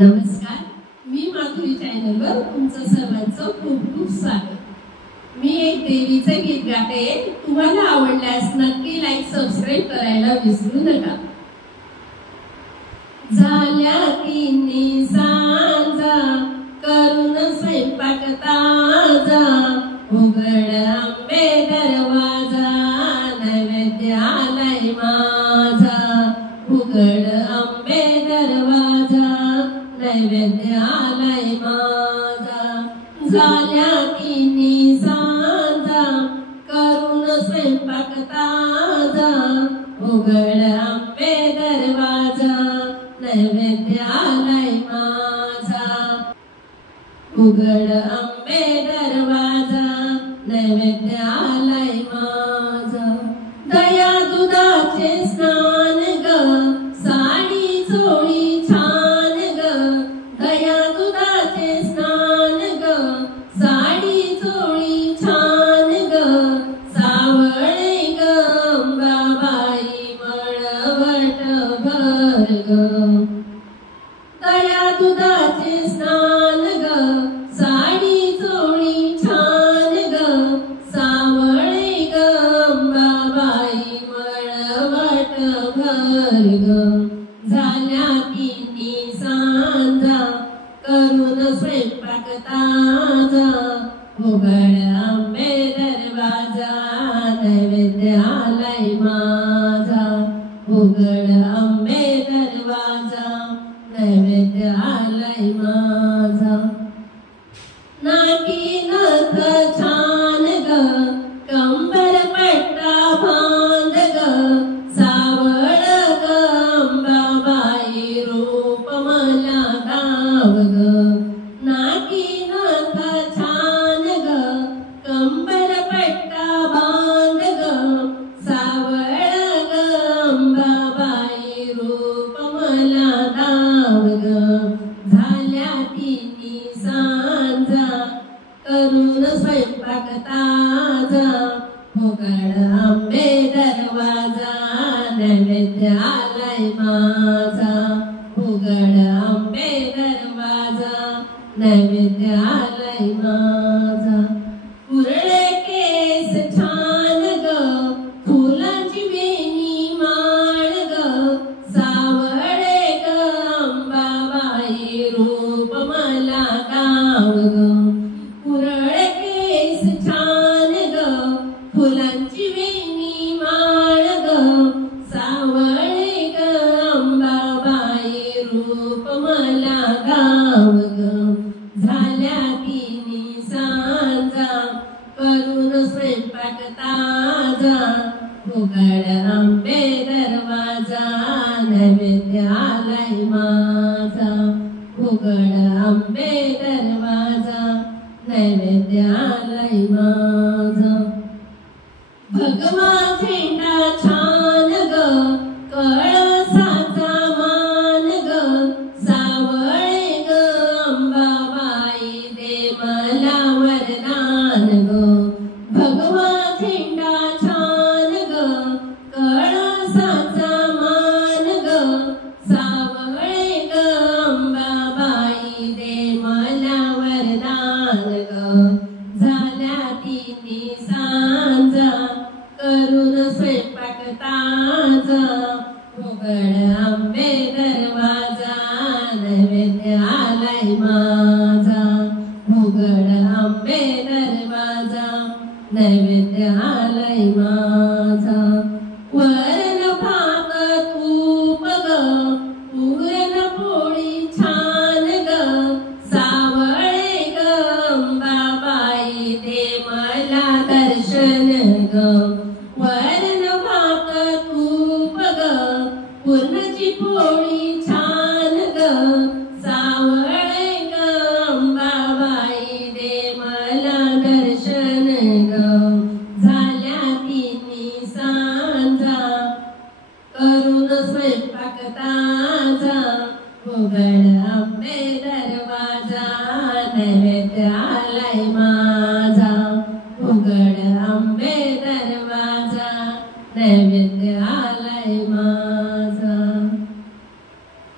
नमस्कार, मी माधुरी चॅनलवर तुमचं सर्वांचं खूप खूप स्वागत। मी एक देवीचं गीत गाते, तुम्हाला आवडल्यास नक्की लाईक सबस्क्राईब करायला विसरू नका। झाल्या तिन्ही सांजा करून स्वयंपाक ताजा, उघड आंबे दरवाजा नैवेद्य आलाय माझा, उघड आंबे दरवाजा नैवेद्य आलाय माझा। झाल्या तिन्ही सांजा करून स्वयंपाक ताजा, उघड आंबे दरवाजा नैवेद्य आलाय माझा, उघड आंबे दरवाजा नैवेद्य आलाय माझा। दया दुधाचे स्नान ग साडी चोळी छान ग, दया दुधाचे स्नान ग साडी चोळी छान ग, सावळे ग अंबाबाई मळवट भर ग। दया दुधाचे स्नान ग साडी चोळी छान ग, सावळे ग अंबाबाई मळवट भर ग। झाल्या तिन्ही सांजा करून स्वयंपाक ताजा, उघड आंबे दरवाजा नैवेद्य आलाय माझा, उघड आंबे दरवाजा नैवेद्य आलाय माझा। नाकी नथ छान ग कंबर पट्टा बांध ग, सावळ ग अंबाबाई रूप मला दाव ग। नाकी नथ छान ग कंबर पट्टा बांध ग, सावळ ग अंबाबाई रूप मला दाव ग। झाल्या तिन्ही सांजा करून स्वयंपाक ताजा, उघड आंबे दरवाजा नैवेद्य आलाय माझा, उघड आंबे दरवाजा नैवेद्य आलाय माझा। कुरळे केस छान ग फुलाची वेणी माळ ग, सावळे ग अंबाबाई रूप मला दाव ग। कुरळे केस छान ग फुलांची वेणी माळ ग, सावळे ग अंबाबाई रूप मला दाव ग। झाल्या तिन्ही सांजा करून स्वयंपाक ताजा, उघड आंबे दरवाजा नैवेद्य आलाय माझा, उघड आंबे दरवाजा नैवेद्य आलाय माझा। भगवा झेंडा छान ग कळसाचा मान ग, सावळे ग अंबाबाई दे मला वरदान ग। भगवा झेंडा छान ग कळसाचा मान ग, सावळे ग अंबाबाई दे मला वरदान ग। झाल्या तिन्ही सांजा करून स्वयंपाक ताजा, उघड आंबे दरवाजा नैवेद्य आलाय माझा, उघड आंबे दरवाजा नैवेद्य आलाय माझा। वरण भात तूप ग पुरण पोळी छान ग, सावळे ग अंबाबाई दे मला दर्शन ग। वरण भात तूप ग पुरणाची पोळी छान ग, सावळे ग अंबाबाई दे मला दर्शन ग। झाल्या तिन्ही सांजा करून स्वयंपाक ताजा, उघड आंबे दरवाजा नैवेद्य आलाय माझा, उघड आंबे दरवाजा नैवेद्य आलाय माझा।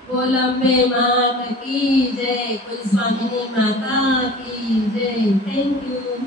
बोला अंबे माता की जय, कुल स्वामिनी माता की जय। Thank you.